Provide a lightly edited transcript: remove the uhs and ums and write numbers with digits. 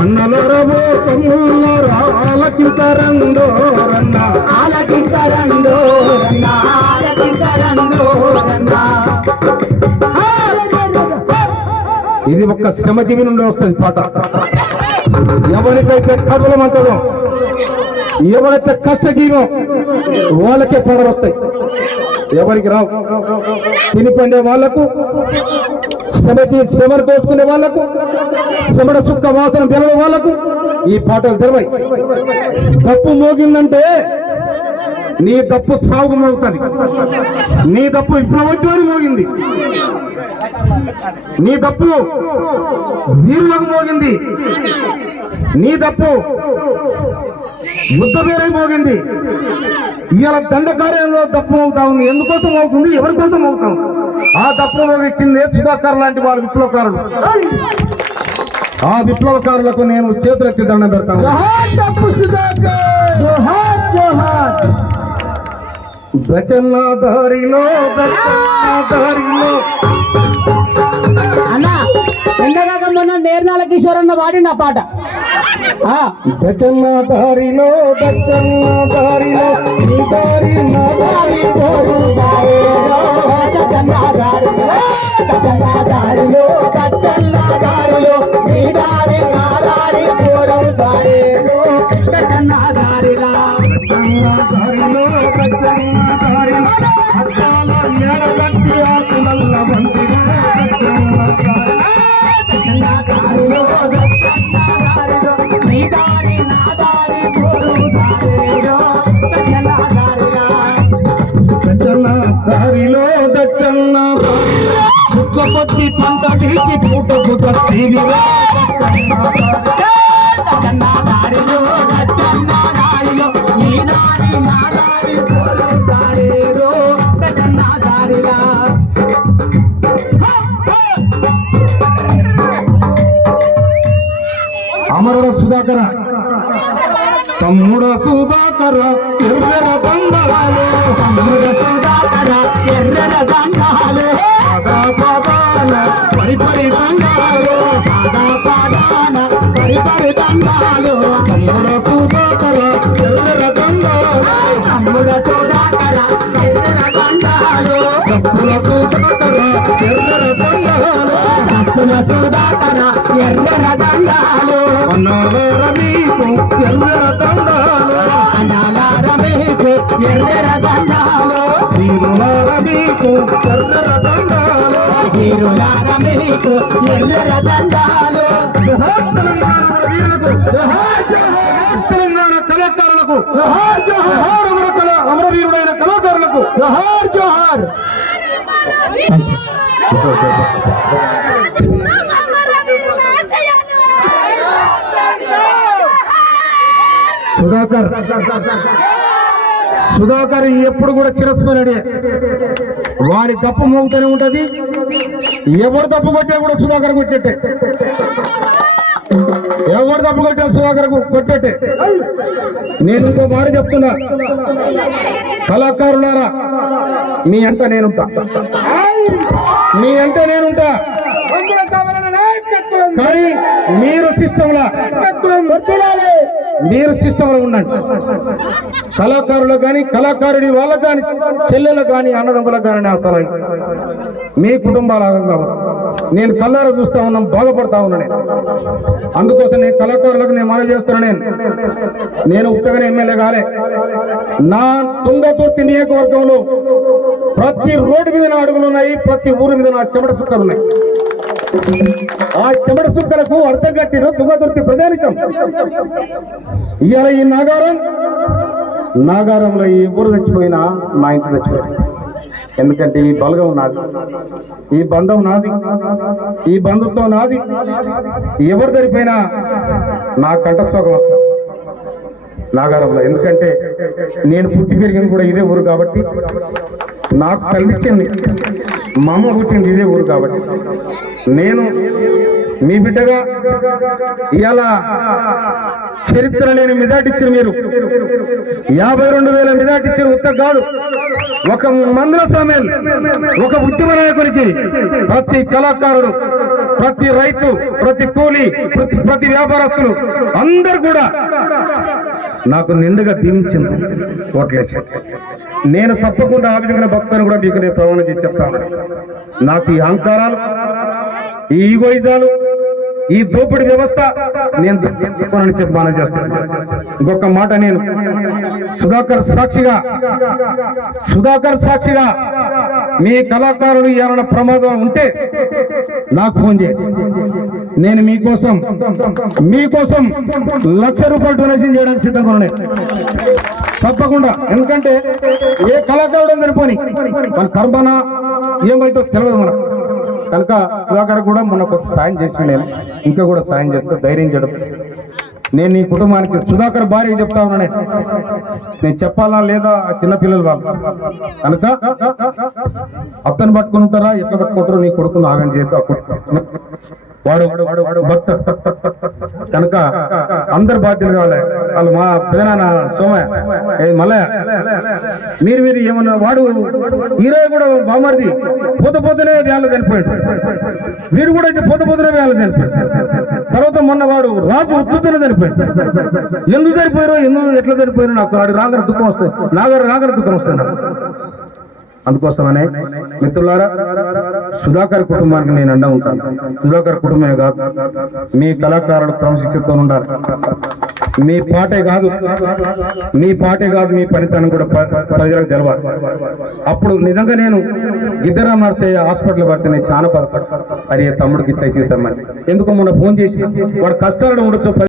అన్నలరబో తమ్ముళ్ళరా ఆలకించరండోరన్నా ఇది ఒక్క శ్రమజీవి నుండి వస్తుంది పాట. ఎవరికైతే కథలం అంటదో, ఎవరైతే కష్టజీవో వాళ్ళకే పాటలు వస్తాయి, ఎవరికి రావు. తినిపండే వాళ్లకు, శ్రమను దోచుకునే వాళ్లకు, శ్రమడ సుక్క వాసన తెలవ వాళ్లకు ఈ పాటలు తెలవాయి. తప్పు మోగిందంటే నీ తప్పు సాగు మోగుతుంది, నీ తప్పు విప్లవోద్యమని మోగింది, నీ తప్పు వీరులకు మోగింది, నీ తప్పు యుద్ధ పేరై మోగింది. ఇవాళ దండకార్యంలో తప్పు మోగుతా ఉంది. ఎందుకోసం మోగుతుంది, ఎవరి కోసం మోగుతాం? ఆ తప్పు మోగించిందే సుధాకర్ లాంటి వాళ్ళ విప్లవకారులు. ఆ విప్లవకారులకు నేను చేతులెత్తి దండం పెడతాను. దచన్న దారిలో అన్నా ఎండగాక మొన్న నేర్నాల కిషోర్ అన్న వాడిండి ఆ పాట. దచన్న దారిలో నీ దారి నా దారి దారిలో దచ్చన్న చుక్కపత్తి పంటకి పూటకు తప్పివిరా అమరుడ సుధాకర తమ్ముడ సుధాకర ఎర్ర బండాలు, పరిపరి దండాలు, తమ్ముడ సుధాకర ఎర్ర దండాలు, తప్పుల సుధాకర ఎర్ర దండాలు, అన్నాల మీకు ఎర్ర దండాలు, వీరులార మీకు ఎర్ర దండాలు, తెలంగాణ కళాకారులకు, అమరవీరుడైన కళాకారులకు జోహార్ జోహార్. సుధాకర్ ఎప్పుడు కూడా చిరస్మరణే. వారి తప్పు మోగుతూనే ఉంటది. ఎవరు తప్పు కొట్టే కూడా సుధాకర్ కొట్టేటే, ఎవరు తప్పు కొట్టే సుధాకర్ కొట్టేటే. నేను ఇంకో మాట చెప్తున్నా, కళాకారులారా మీ అంట నేనుంటా, మీ అంటే నేనుంటా. కానీ మీరు సిస్టంలో ఉండండి. కళాకారులకు కానీ కళాకారుడి వాళ్ళకు కానీ చెల్లెలకు కానీ అన్నదమ్ములకు కానీ అవసరం మీ కుటుంబాలు నేను కళ్ళారా చూస్తా ఉన్నాం, బాధపడతా ఉన్నా. అందుకోసం నేను కళాకారులకు నేను మనవి చేస్తున్నా. నేను ఉత్తగానే ఎమ్మెల్యే కాలే. నా తుంగతుర్తి నియోజకవర్గంలో ప్రతి రోడ్డు మీద నా అడుగులు ఉన్నాయి, ప్రతి ఊరు మీద నా చెమట చుక్కలు ఉన్నాయి. ఆ చెమట చుక్కలకు అర్థం కట్టిరు తుంగతుర్తి ప్రజానికం. ఇవాళ ఈ నాగారంలో ఈ ఊరు తెచ్చిపోయినా నా ఇంటి తెచ్చిపోయింది. ఎందుకంటే ఈ బలగం నాది, ఈ బంధం నాది, ఈ బంధుత్వం నాది. ఎవరు జరిపోయినా నా కంఠస్థోకం వస్తుంది నాగారంలో. ఎందుకంటే నేను పుట్టి పెరిగింది కూడా ఇదే ఊరు కాబట్టి, నాకు తల్లిచ్చింది మా అమ్మ పుట్టింది ఇదే ఊరు కాబట్టి, నేను మీ బిడ్డగా ఇవాళ చరిత్ర లేని మెజార్టీ ఇచ్చారు మీరు. 52,000 మెజార్టీ ఇచ్చారు. ఉత్త కాదు, ఒక మందుల సామేల్, ఒక ఉద్యమ నాయకునికి ప్రతి కళాకారుడు, ప్రతి రైతు, ప్రతి కూలి, ప్రతి వ్యాపారస్తులు అందరు కూడా నాకు నిండుగా దీవించింది ఓట్లేసి. నేను తప్పకుండా ఆ విధంగా భక్తులను కూడా మీకు నేను ప్రమాణం చేసి చెప్తాను. నాకు ఈ అహంకారాలు, ఈ ఈగోయిజాలు, ఈ దోపిడి వ్యవస్థ నేను చెప్పి మనం చేస్తాను. ఇంకొక మాట, నేను సుధాకర్ సాక్షిగా మీ కళాకారులు ఏమైనా ప్రమాదం ఉంటే నాకు ఫోన్ చేయండి. నేను మీకోసం ₹1,00,000 డొనేషన్ చేయడానికి సిద్ధంగా ఉన్నాయి తప్పకుండా. ఎందుకంటే ఏ కళాకారుడు చనిపోని మన కర్మన ఏమైతే తెలియదు మనం. కనుక సుధాకర్ కూడా మొన్న కొంత సాయం చేసి నేను ఇంకా కూడా సాయం చేస్తా, ధైర్యం చేయడం. నేను ఈ కుటుంబానికి సుధాకర్ భార్య చెప్తా ఉన్నానే, నేను చెప్పాలా లేదా చిన్నపిల్లలు వాళ్ళు కనుక అత్తను పట్టుకుంటారా ఎట్లా పట్టుకుంటారో నీ కొడుకును ఆగం చేస్తా. వాడు భక్త కనుక అందరు బాధ్యతలు కావాలి. వాళ్ళు మా పెదనాన్న సోమయ్య మల్లయ్య మీరు ఏమన్నా, వాడు హీరో కూడా బామర్ది పోతేనే వేళ చనిపోయాడు. వీడు కూడా పోతేనే వేళ చనిపోయాడు. తర్వాత మొన్న వాడు రాజు ఉత్తుతూనే చనిపోయాడు. ఎందుకు చనిపోయారో ఎట్లా చనిపోయారో నాకు వాడు రాగర దుఃఖం వస్తుంది, రాగర దుఃఖం వస్తుంది నాకు. అందుకోసమనే మిత్రులారా, సుధాకర్ కుటుంబానికి నేను అండ ఉంటాను. సుధాకర్ కుటుంబమే కాదు, మీ కళాకారులు క్రమశిక్షణతో ఉండాలి. మీ పాటే కాదు మీ పనితనం కూడా ప్రజలకు తెలవాలి. అప్పుడు నిజంగా నేను గిద్దరాం నర్సయ్య హాస్పిటల్ పడితే నేను చాలా బాధపడతాను. అరే తమ్ముడికి ఇట్లయితే ఎందుకు మొన్న ఫోన్ చేసి వాడు కష్టాలను ఉండొచ్చు.